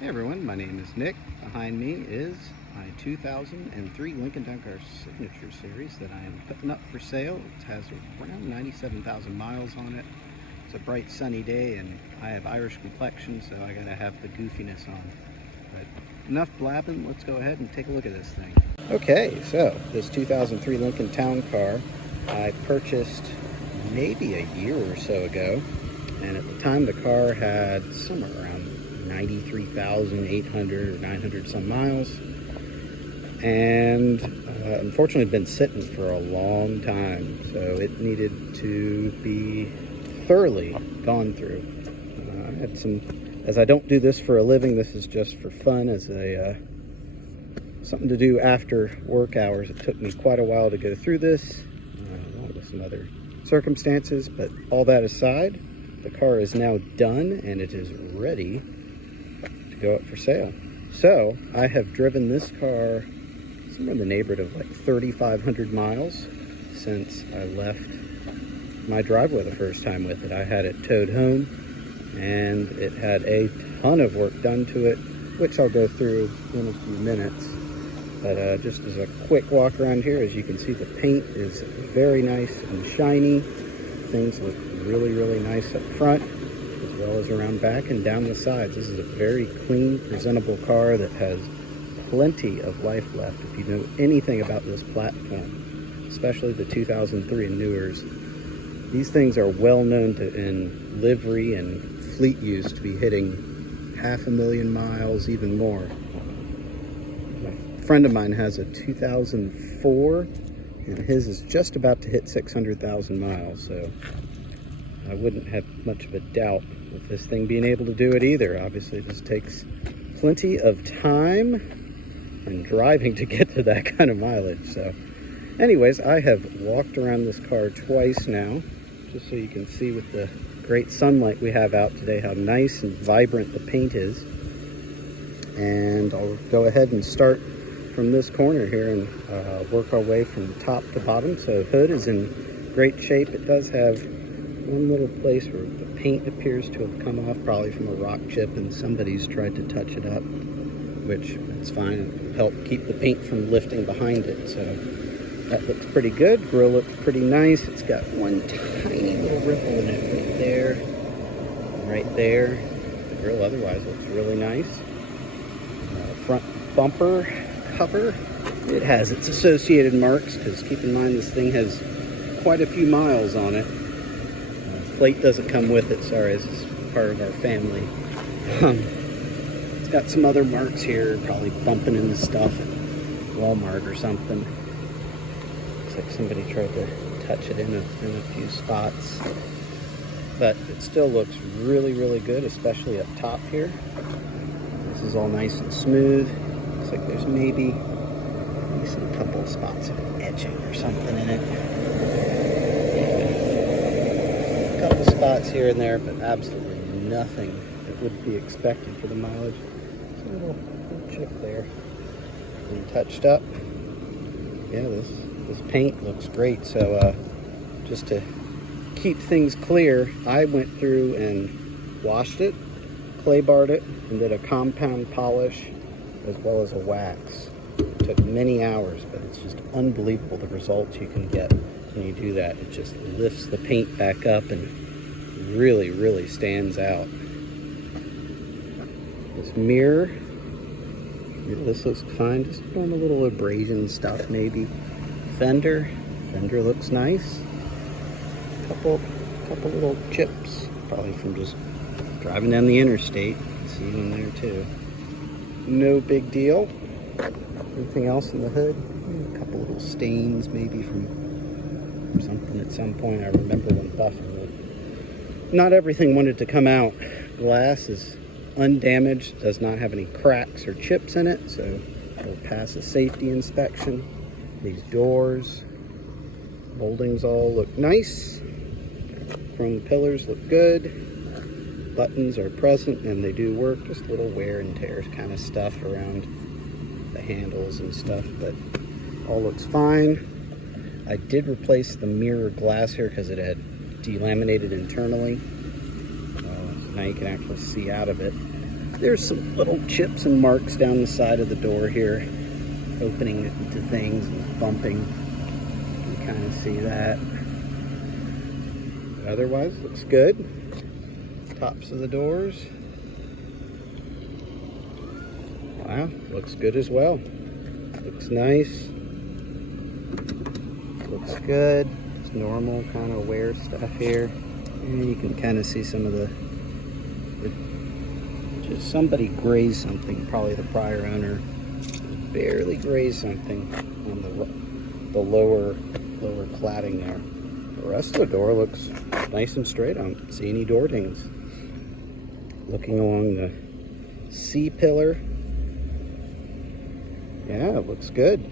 Hey everyone, my name is Nick. Behind me is my 2003 Lincoln Towncar Signature Series that I am putting up for sale. It has around 97,000 miles on it. It's a bright sunny day and I have Irish complexion, so I gotta have the goofiness on. But enough blabbing, let's go ahead and take a look at this thing. Okay, so this 2003 Lincoln Town Car I purchased maybe a year or so ago, and at the time the car had somewhere around 93,800 or 900 some miles, and unfortunately been sitting for a long time, so it needed to be thoroughly gone through. I had some, as I don't do this for a living, this is just for fun, as a something to do after work hours. It took me quite a while to go through this, along with some other circumstances, but all that aside, the car is now done and it is ready to go up for sale. So I have driven this car somewhere in the neighborhood of like 3,500 miles since I left my driveway the first time with it. I had it towed home and it had a ton of work done to it, which I'll go through in a few minutes. But just as a quick walk around here, as you can see, the paint is very nice and shiny. Things look really, really nice up front, as well as around back and down the sides. This is a very clean, presentable car that has plenty of life left. If you know anything about this platform, especially the 2003 and newers, these things are well known in livery and fleet use to be hitting 500,000 miles, even more. A friend of mine has a 2004, and his is just about to hit 600,000 miles, so I wouldn't have much of a doubt with this thing being able to do it either. Obviously, this takes plenty of time and driving to get to that kind of mileage. So anyways, I have walked around this car twice now, just so you can see with the great sunlight we have out today how nice and vibrant the paint is. And I'll go ahead and start from this corner here and work our way from top to bottom. So hood is in great shape. It does have one little place where the paint appears to have come off, probably from a rock chip, and somebody's tried to touch it up, which is fine. It'll help keep the paint from lifting behind it. So that looks pretty good. Grill looks pretty nice. It's got one tiny little ripple in it right there, right there. The grill otherwise looks really nice. Front bumper cover, it has its associated marks, because keep in mind this thing has quite a few miles on it. Plate doesn't come with it, sorry, this is part of our family. It's got some other marks here, probably bumping into stuff at Walmart or something. Looks like somebody tried to touch it in a few spots, but it still looks really, really good, especially up top here. This is all nice and smooth. Looks like there's maybe a couple of spots of etching or something in it. A couple spots here and there, but absolutely nothing that would be expected for the mileage. There's a little chip there. And touched up. Yeah, this paint looks great. So just to keep things clear, I went through and washed it, clay barred it, and did a compound polish as well as a wax. It took many hours, but it's just unbelievable the results you can get when you do that. It just lifts the paint back up and really, really stands out. This mirror, this looks fine, just normal little abrasion stuff maybe. Fender looks nice. Couple little chips, probably from just driving down the interstate. See them there too. No big deal. Anything else in the hood? A couple little stains maybe from something at some point. I remember when buffing it. Not everything wanted to come out. Glass is undamaged, does not have any cracks or chips in it, so it'll pass a safety inspection. These doors, moldings all look nice. Chrome pillars look good. Buttons are present and they do work. Just little wear and tear kind of stuff around the handles and stuff, but all looks fine. I did replace the mirror glass here because it had delaminated internally. So now you can actually see out of it. There's some little chips and marks down the side of the door here, opening it into things and bumping. You can kind of see that. Otherwise, looks good. Tops of the doors. Wow, looks good as well. Looks nice. Looks good. It's normal kind of wear stuff here. And you can kind of see some of the just somebody grazed something. Probably the prior owner barely grazed something on the lower cladding there. The rest of the door looks nice and straight. I don't see any door dings. Looking along the C-pillar. Yeah, it looks good.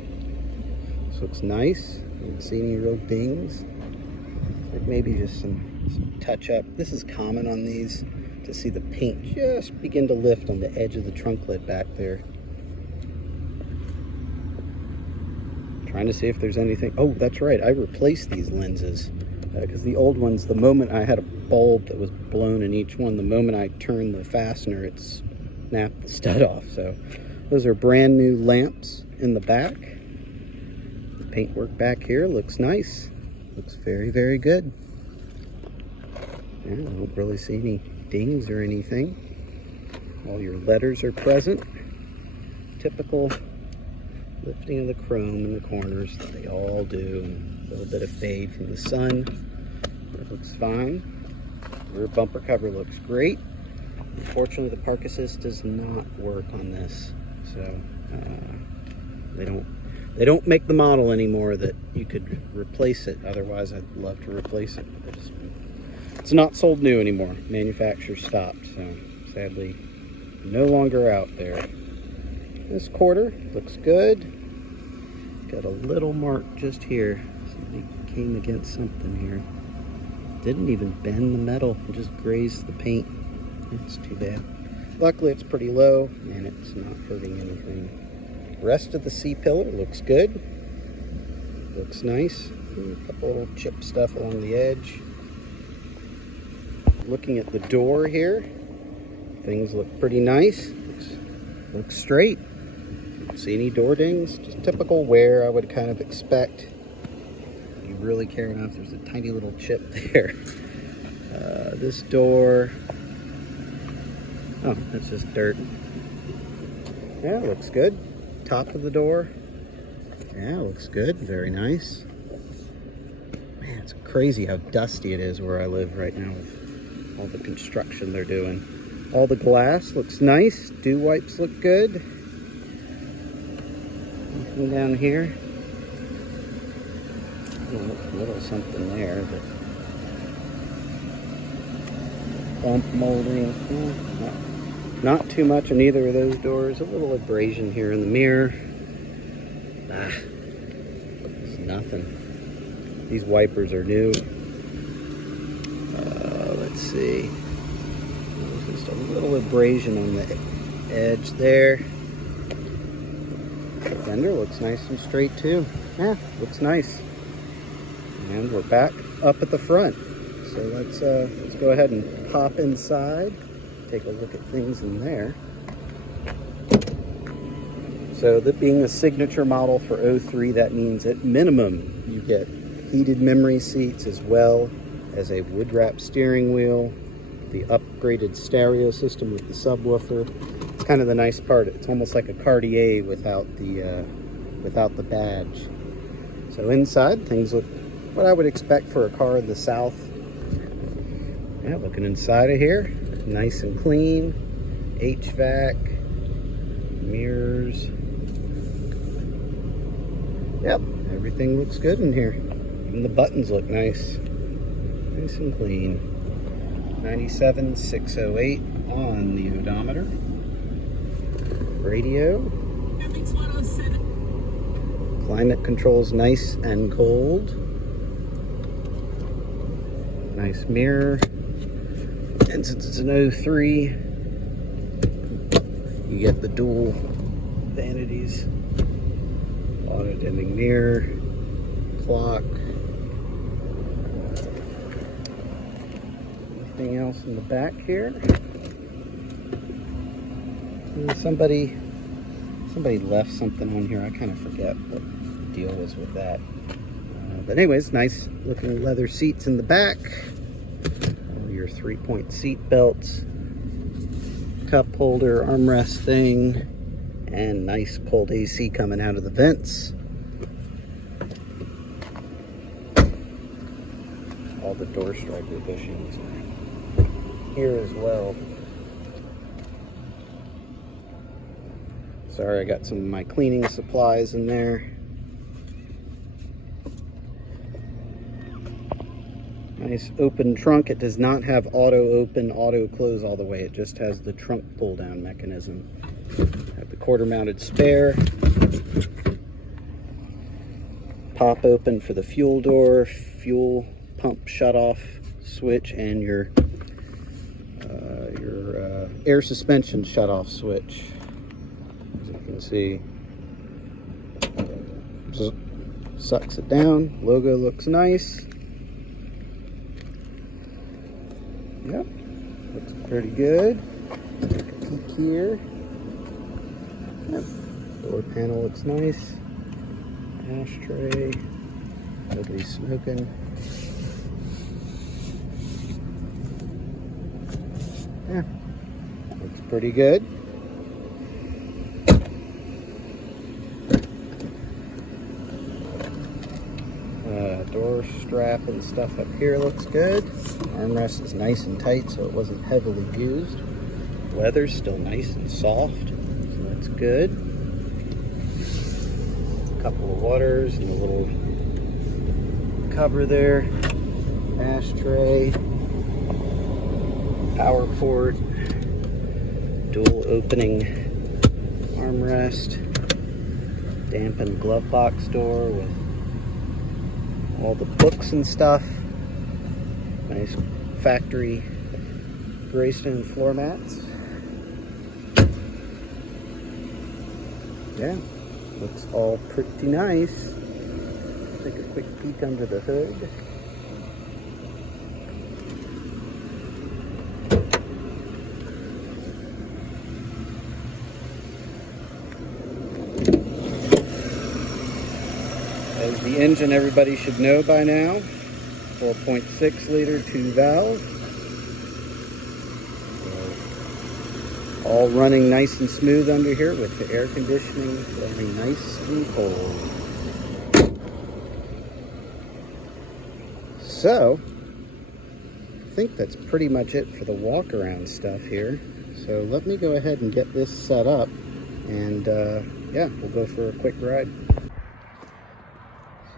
This looks nice. I don't see any real dings. Like maybe just some touch up. This is common on these, to see the paint just begin to lift on the edge of the trunk lid back there. Trying to see if there's anything. Oh, that's right. I replaced these lenses because the old ones, the moment I had a bulb that was blown in each one, the moment I turned the fastener, it snapped the stud off. So those are brand new lamps in the back. The paintwork back here looks nice. Looks very, very good. Yeah, I don't really see any dings or anything. All your letters are present. Typical lifting of the chrome in the corners that they all do, and a little bit of fade from the sun. It looks fine. Rear bumper cover looks great. Unfortunately, the park assist does not work on this, so they don't make the model anymore that you could replace it. Otherwise, I'd love to replace it. It's not sold new anymore. Manufacturer stopped, so sadly, no longer out there. This quarter looks good. Got a little mark just here. Somebody came against something here. Didn't even bend the metal, just grazed the paint. It's too bad. Luckily, it's pretty low and it's not hurting anything. Rest of the C-pillar looks good. Looks nice. A couple little chip stuff along the edge. Looking at the door here, things look pretty nice. Looks straight. Don't see any door dings. Just typical wear I would kind of expect. If you really care enough, there's a tiny little chip there. This door, oh, that's just dirt. Yeah, looks good. Top of the door, yeah, looks good. Very nice. Man, it's crazy how dusty it is where I live right now with all the construction they're doing. All the glass looks nice. Dew wipes look good. Nothing down here. A little something there, but bump molding. Not too much on either of those doors. A little abrasion here in the mirror. It's nothing. These wipers are new. Let's see. There's just a little abrasion on the edge there. The fender looks nice and straight too. Yeah, looks nice. And we're back up at the front. So let's go ahead and pop inside. Take a look at things in there. So that being a signature model for 03, that means at minimum you get heated memory seats as well as a wood wrap steering wheel, the upgraded stereo system with the subwoofer. It's kind of the nice part. It's almost like a Cartier without the badge. So inside, things look what I would expect for a car in the South. Yeah, looking inside of here, nice and clean. HVAC, mirrors. Yep, everything looks good in here. Even the buttons look nice. Nice and clean. 97,608 on the odometer. Radio. Climate controls nice and cold. Nice mirror. And since it's an 03, you get the dual vanities. Auto dimming mirror. Clock. Anything else in the back here? Somebody left something on here. I kind of forget what the deal was with that. But anyways, nice looking leather seats in the back. All your 3-point seat belts, cup holder, armrest thing, and nice cold AC coming out of the vents. All the door striker bushings are here as well. Sorry, I got some of my cleaning supplies in there. Nice open trunk. It does not have auto open, auto close all the way. It just has the trunk pull down mechanism. Have the quarter mounted spare. Pop open for the fuel door, fuel pump shut off switch, and your air suspension shut off switch. As you can see, just sucks it down. Logo looks nice. Yep, looks pretty good. Take a peek here. Yep, door panel looks nice. Ashtray, nobody's smoking. Yeah, looks pretty good. Door strap and stuff up here looks good. Armrest is nice and tight, so it wasn't heavily used. Leather's still nice and soft, so that's good. A couple of waters and a little cover there. Ashtray, power port, dual opening armrest, dampened glove box door with all the books and stuff. Nice factory Greystone floor mats. Yeah, looks all pretty nice. Take a quick peek under the hood. As the engine everybody should know by now, 4.6 liter, 2 valve. So, all running nice and smooth under here with the air conditioning running nice and cold. So, I think that's pretty much it for the walk around stuff here. So let me go ahead and get this set up, and yeah, we'll go for a quick ride.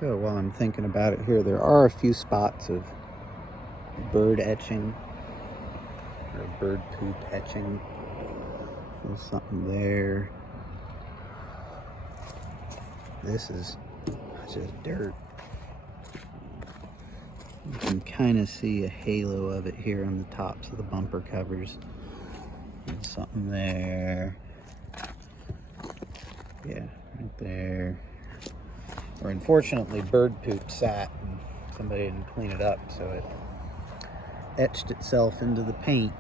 So while I'm thinking about it here, there are a few spots of bird etching, or bird poop etching. There's something there. This is just dirt. You can kind of see a halo of it here on the tops of the bumper covers. There's something there. Yeah, right there. Where unfortunately bird poop sat and somebody didn't clean it up, so it etched itself into the paint,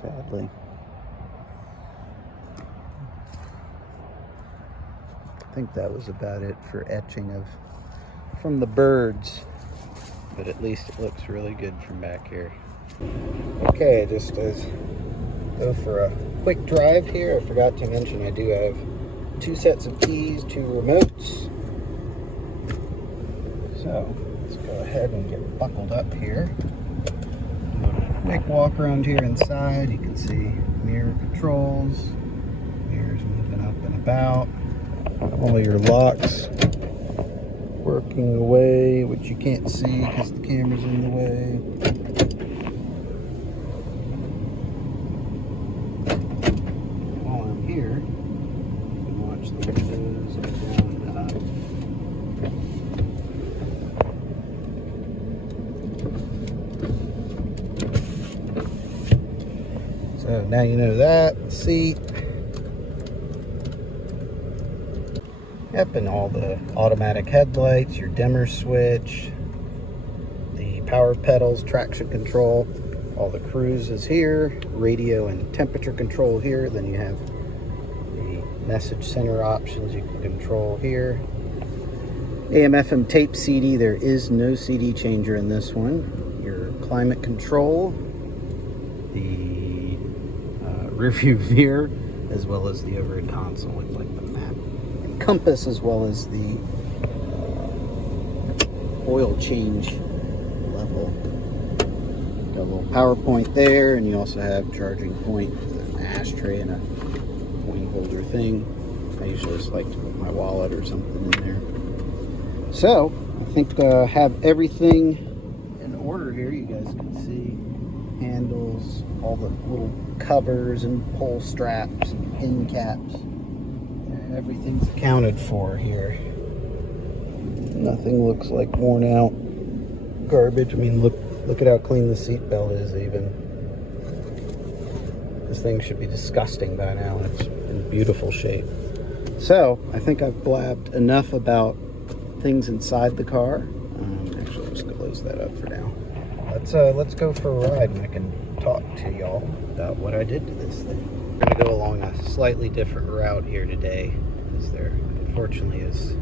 sadly. I think that was about it for etching from the birds, but at least it looks really good from back here. Okay, just as go for a quick drive here, I forgot to mention I do have 2 sets of keys, 2 remotes. So let's go ahead and get buckled up here. Quick walk around here inside. You can see mirror controls, mirrors moving up and about, all your locks working away, which you can't see because the camera's in the way. While I'm here, you can watch the windows down and up. So now you know that. Seat. Yep, and all the automatic headlights, your dimmer switch, the power pedals, traction control, All the cruise is here, radio and temperature control here. Then you have the message center options you can control here. AM FM tape CD, there is no CD changer in this one. Your climate control, the rear view mirror, as well as the overhead console with like the map and compass, as well as the oil change level. Got a little power point there, and you also have charging point with an ashtray and a coin holder thing. I usually just like to put my wallet or something in there. So I think I have everything in order here. You guys can see handles, all the little covers and pull straps and pin caps. Everything's accounted for here. Nothing looks like worn out garbage. I mean, look at how clean the seat belt is even. This thing should be disgusting by now. It's in beautiful shape. So I think I've blabbed enough about things inside the car. Actually, let's close that up for now. Let's go for a ride, and I can talk to y'all about what I did to this thing. We're gonna go along a slightly different route here today, because there unfortunately is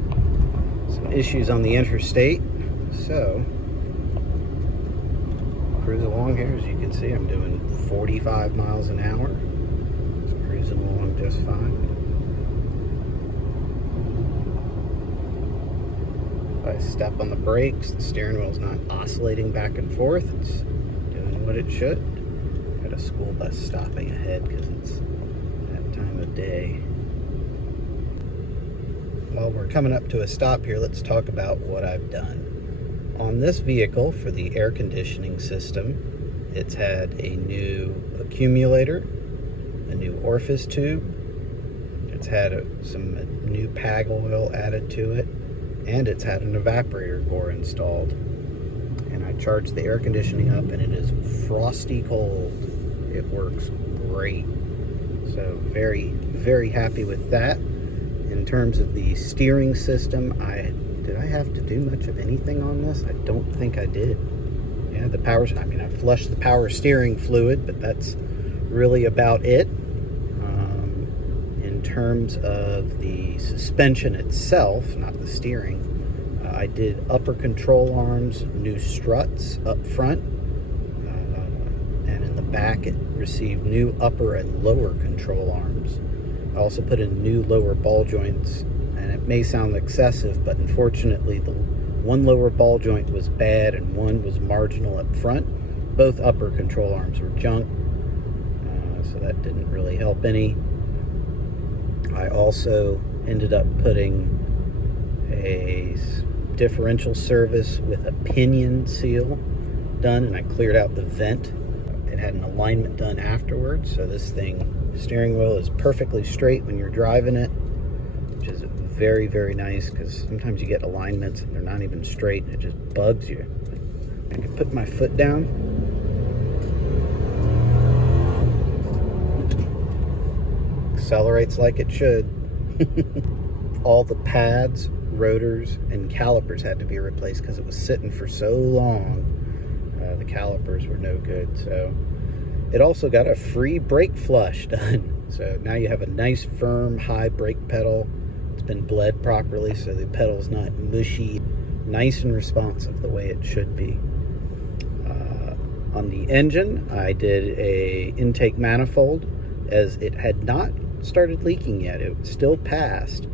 some issues on the interstate. So cruise along here. As you can see, I'm doing 45 miles an hour. Just cruising along just fine. If I step on the brakes, the steering wheel's not oscillating back and forth. It's doing what it should. Got a school bus stopping ahead because it's that time of day. While we're coming up to a stop here, let's talk about what I've done. On this vehicle, for the air conditioning system, it's had a new accumulator, a new orifice tube, it's had some new PAG oil added to it, and it's had an evaporator core installed. And I charged the air conditioning up, and it is frosty cold. It works great. So very, very happy with that. In terms of the steering system, did I have to do much of anything on this? I don't think I did. Yeah, I flushed the power steering fluid, but that's really about it. In terms of the suspension itself, not the steering, I did upper control arms, new struts up front, and in the back it received new upper and lower control arms. I also put in new lower ball joints, and it may sound excessive, but unfortunately the one lower ball joint was bad and one was marginal up front. Both upper control arms were junk, so that didn't really help any. I also ended up putting a differential service with a pinion seal done, and I cleared out the vent. It had an alignment done afterwards, so this steering wheel is perfectly straight when you're driving it, which is very, very nice, because sometimes you get alignments and they're not even straight and it just bugs you. I can put my foot down. Accelerates like it should. All the pads, rotors, and calipers had to be replaced because it was sitting for so long. The calipers were no good. So it also got a free brake flush done. So now you have a nice firm high brake pedal. It's been bled properly, so the pedal's not mushy. Nice and responsive the way it should be. On the engine, I did a intake manifold, as it had not started leaking yet. It still passed,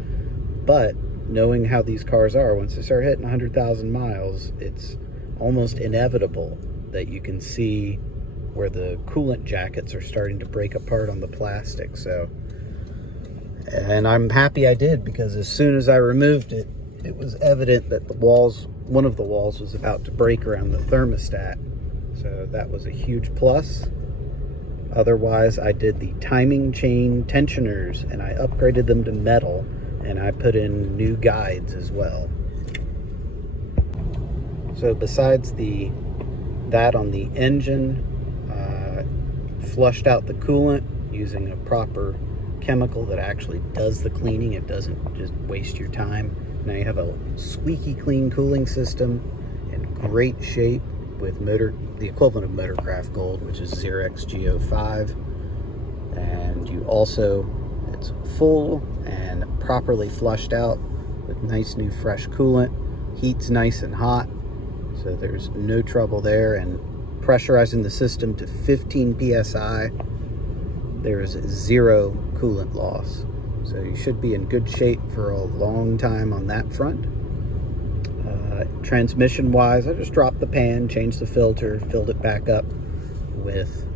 but knowing how these cars are, once they start hitting 100,000 miles, it's almost inevitable that you can see where the coolant jackets are starting to break apart on the plastic. And I'm happy I did, because as soon as I removed it, it was evident that one of the walls was about to break around the thermostat. So that was a huge plus. Otherwise, I did the timing chain tensioners, and I upgraded them to metal, and I put in new guides as well. So besides that on the engine, flushed out the coolant using a proper chemical that actually does the cleaning. It doesn't just waste your time. Now you have a squeaky clean cooling system in great shape. with the equivalent of Motorcraft Gold, which is Xerox Go5. And you also, it's full and properly flushed out with nice new fresh coolant. Heat's nice and hot, so there's no trouble there. And pressurizing the system to 15 psi, there is zero coolant loss. So you should be in good shape for a long time on that front. Transmission wise, I just dropped the pan, changed the filter, filled it back up with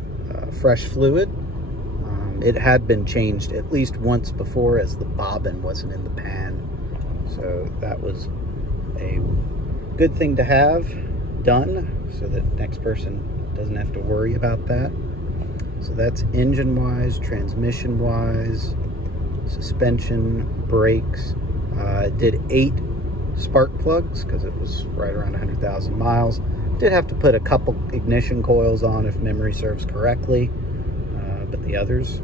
fresh fluid. It had been changed at least once before, as the bobbin wasn't in the pan. So that was a good thing to have done, so that next person doesn't have to worry about that. So that's engine wise, transmission wise, suspension, brakes. Did 8 spark plugs because it was right around 100,000 miles. Did have to put a couple ignition coils on if memory serves correctly, but the others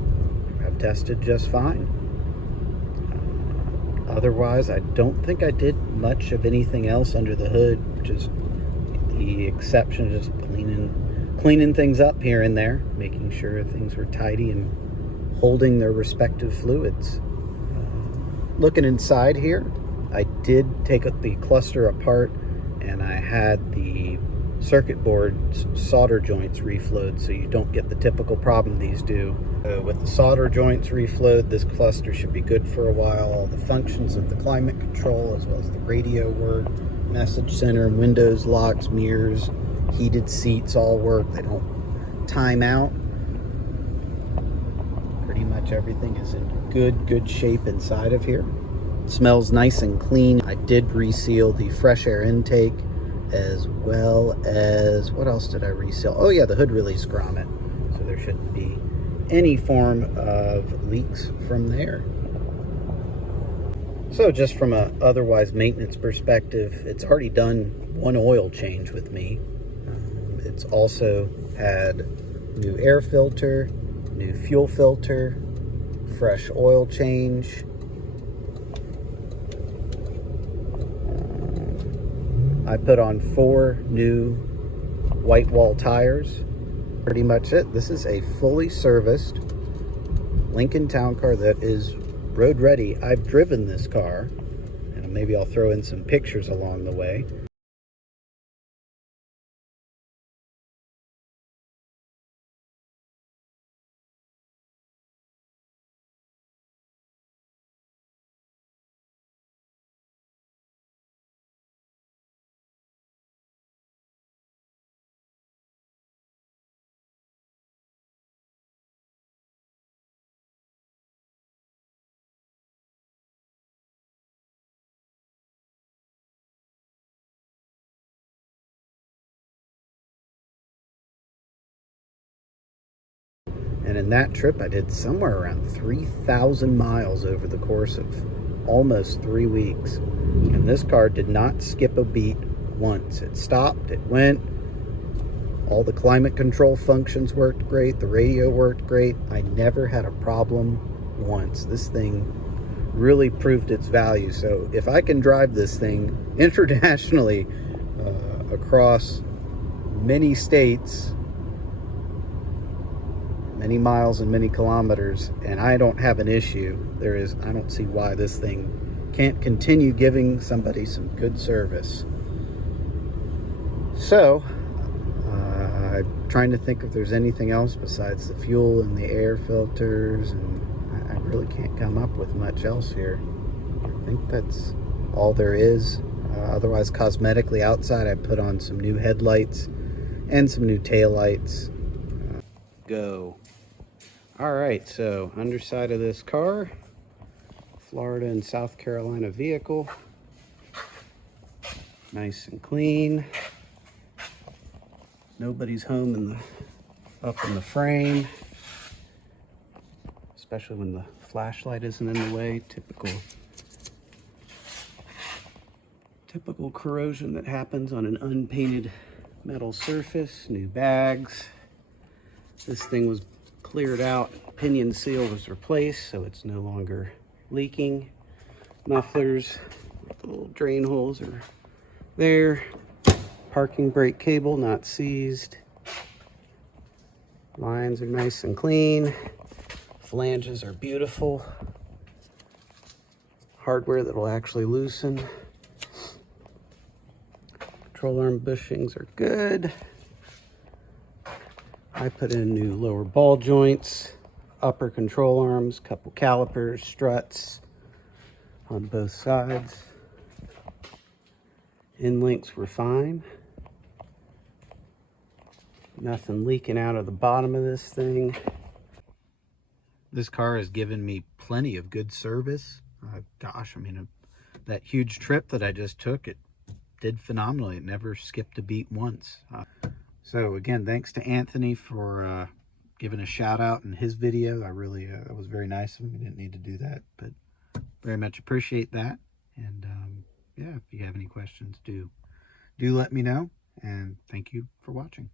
have tested just fine. Otherwise, I don't think I did much of anything else under the hood, just the exception of just cleaning things up here and there, making sure things were tidy and holding their respective fluids. Looking inside here, I did take the cluster apart, and I had the circuit board solder joints reflowed, so you don't get the typical problem these do. With the solder joints reflowed, this cluster should be good for a while. All the functions of the climate control, as well as the radio work, message center, windows, locks, mirrors, heated seats all work. They don't time out. Pretty much everything is in good shape inside of here. It smells nice and clean. I did reseal the fresh air intake, as well as, what else did I reseal? Oh yeah, the hood release grommet. So there shouldn't be any form of leaks from there. So just from a otherwise maintenance perspective, it's already done one oil change with me. It's also had new air filter, new fuel filter, fresh oil change. I put on 4 new white wall tires. Pretty much it. This is a fully serviced Lincoln Town Car that is road ready. I've driven this car, and maybe I'll throw in some pictures along the way. And in that trip, I did somewhere around 3,000 miles over the course of almost 3 weeks. And this car did not skip a beat once. It stopped, it went. All the climate control functions worked great. The radio worked great. I never had a problem once. This thing really proved its value. So if I can drive this thing internationally across many states, many miles and many kilometers, and I don't have an issue, I don't see why this thing can't continue giving somebody some good service. So I'm trying to think if there's anything else besides the fuel and the air filters, and I really can't come up with much else here. I think that's all there is. Otherwise, cosmetically outside, I put on some new headlights and some new taillights. Go. All right, so underside of this car, Florida and South Carolina vehicle, nice and clean. Nobody's home up in the frame, especially when the flashlight isn't in the way. Typical corrosion that happens on an unpainted metal surface. New bags. This thing was cleared out. Pinion seal was replaced, so it's no longer leaking. Mufflers, the little drain holes are there. parking brake cable not seized. Lines are nice and clean. Flanges are beautiful. Hardware that will actually loosen. Control arm bushings are good. I put in new lower ball joints, upper control arms, couple calipers, struts on both sides. End links were fine. Nothing leaking out of the bottom of this thing. This car has given me plenty of good service. Gosh, I mean, that huge trip that I just took, it did phenomenally. It never skipped a beat once. So again, thanks to Anthony for giving a shout out in his video. I really, that was very nice of him. He didn't need to do that, but very much appreciate that. And yeah, if you have any questions, do let me know. And thank you for watching.